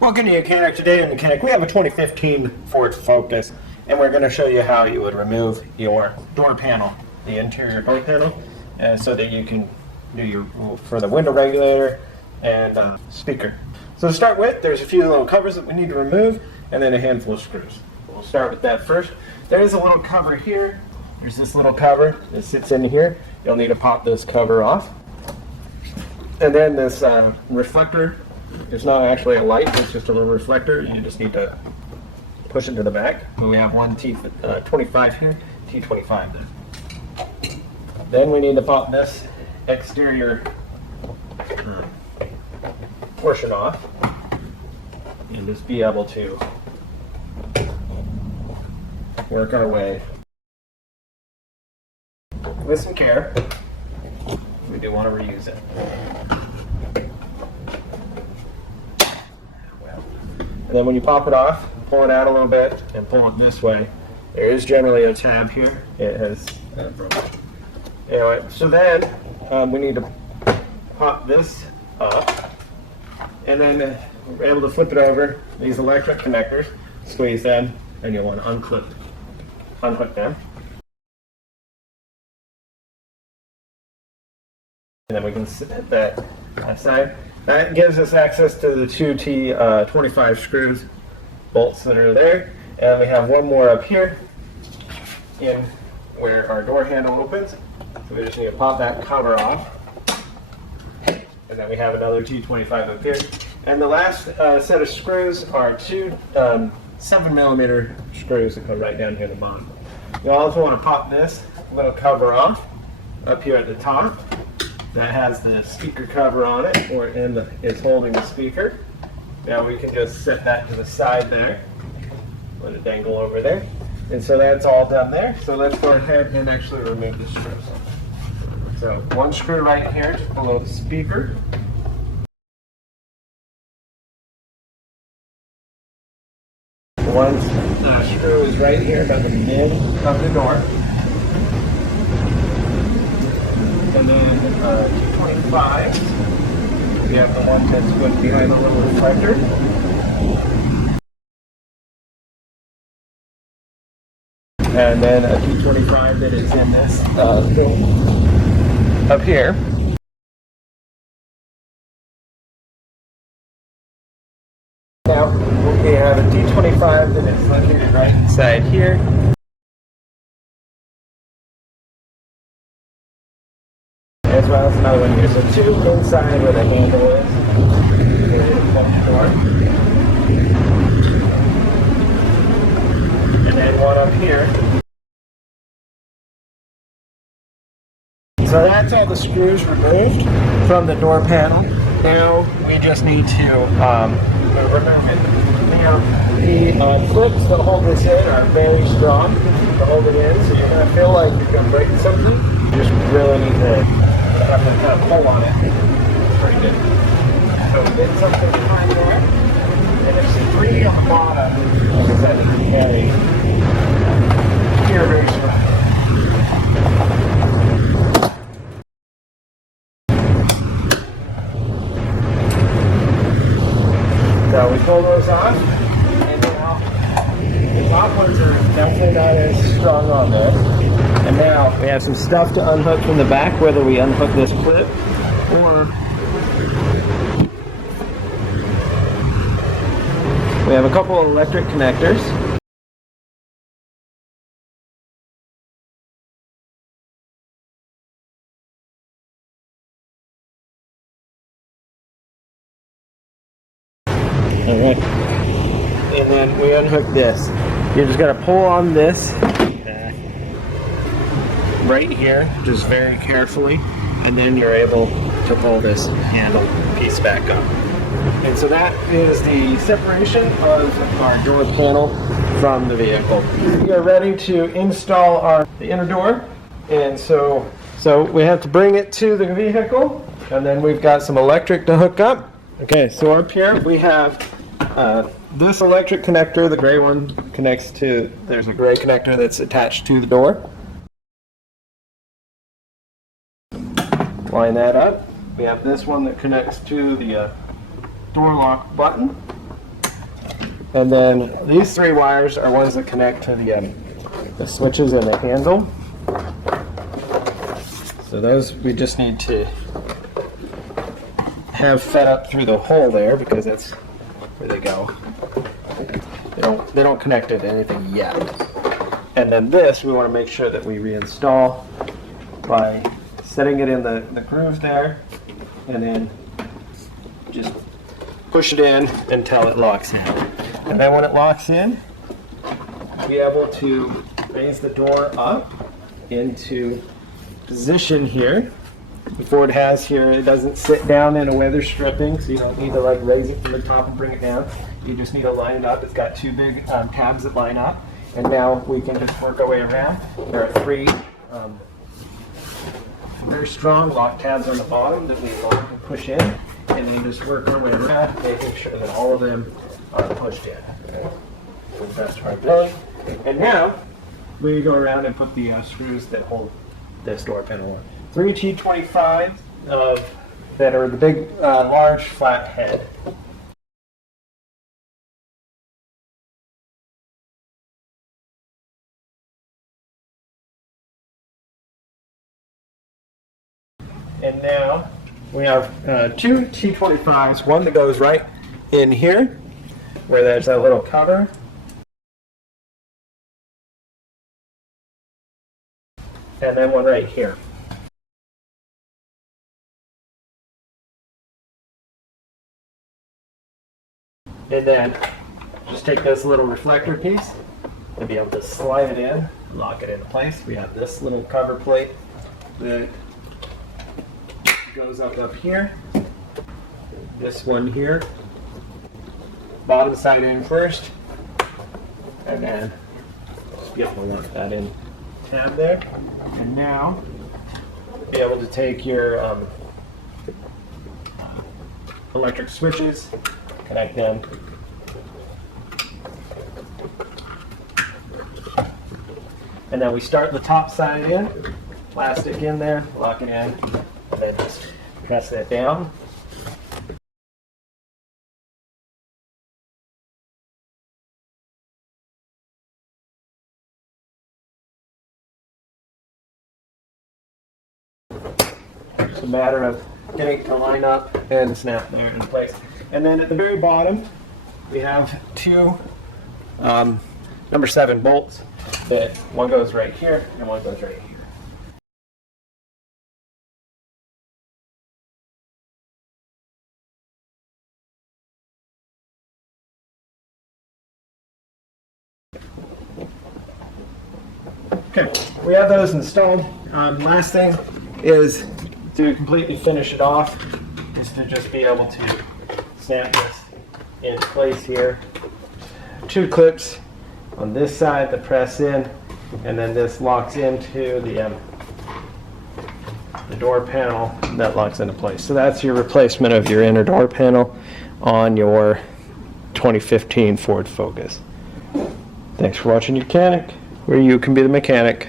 Welcome to Mechanic. Today in Mechanic, we have a 2015 Ford Focus, and we're going to show you how you would remove your door panel, the interior door panel, so that you can do your for the window regulator and speaker. So to start with, there's a few little covers that we need to remove, and then a handful of screws. We'll start with that first. There is a little cover here. There's this little cover that sits in here. You'll need to pop this cover off. And then this reflector. It's not actually a light, it's just a little reflector. You just need to push it to the back. We have one T25 here, T25 there. Then we need to pop this exterior portion off and just be able to work our way with some care. We do want to reuse it. And then when you pop it off, pull it out a little bit and pull it this way. There is generally a tab here. It has broken. Anyway, so then we need to pop this off. And then we're able to flip it over. These electric connectors, squeeze them, and you'll want to unhook them. And then we can set that aside. That gives us access to the two T25 screws, bolts that are there. And we have one more up here in where our door handle opens. So we just need to pop that cover off. And then we have another T25 up here. And the last set of screws are two 7mm screws that go right down here at the bottom. You also want to pop this little cover off up here at the top. That has the speaker cover on it, is holding the speaker. Now we can just set that to the side there. Let it dangle over there. And so that's all done there. So let's go ahead and actually remove the screws. So one screw right here just below the speaker. One screw is right here about the mid of the door. And then T25, we have the one that's going behind the little reflector. And then a T25 that is in this up here. Now we have a T25 that is located right inside here. As well as another one here. So two inside where the handle is. And then one up here. So that's all the screws removed from the door panel. Now we just need to remove it. The clips that hold this in are very strong to hold it in, so you're going to feel like you're going to break something. You just really need to have to kind of pull on it. It's pretty good. So we did something behind there. And there's some 3 on the bottom. Like I said, it's very strong. So we pull those off. And now the top ones are definitely not as strong on this. And now we have some stuff to unhook from the back, whether we unhook this clip or we have a couple of electric connectors. Alright. And then we unhook this. You just gotta pull on this right here, just very carefully, and then you're able to pull this handle piece back up. And so that is the separation of our door panel from the vehicle. We are ready to install the inner door, and so we have to bring it to the vehicle, and then we've got some electric to hook up. Okay, so up here we have this electric connector. The gray one connects to, there's a gray connector that's attached to the door. Line that up. We have this one that connects to the door lock button. And then these 3 wires are ones that connect to the switches and the handle. So those we just need to have fed up through the hole there, because that's where they go. They don't connect it to anything yet. And then this we want to make sure that we reinstall by setting it in the groove there, and then just push it in until it locks in. And then when it locks in, be able to raise the door up into position here. Before it has here, it doesn't sit down in a weather stripping, so you don't need to like raise it from the top and bring it down. You just need to line it up. It's got 2 big tabs that line up. And now we can just work our way around. There are 3 very strong lock tabs on the bottom that we lock and push in. And then you just work our way around, making sure that all of them are pushed in to the best of our ability. And now we go around and put the screws that hold this door panel on. 3 T25 that are the big, large flat head. And now we have 2 T25s, one that goes right in here, where there's that little cover. And then one right here. And then just take this little reflector piece and be able to slide it in, lock it into place. We have this little cover plate that goes up here. This one here. Bottom side in first. And then just be able to lock that in tab there. And now be able to take your electric switches, connect them. And then we start the top side in, plastic in there, lock it in, and then just press that down. It's a matter of getting it to line up and snap there in place. And then at the very bottom, we have 2 number 7 bolts that one goes right here and one goes right here. Okay, we have those installed. Last thing is to completely finish it off is to just be able to snap this in place here. 2 clips on this side that press in, and then this locks into the door panel that locks into place. So that's your replacement of your inner door panel on your 2015 Ford Focus. Thanks for watching Youcanic, where you can be the mechanic.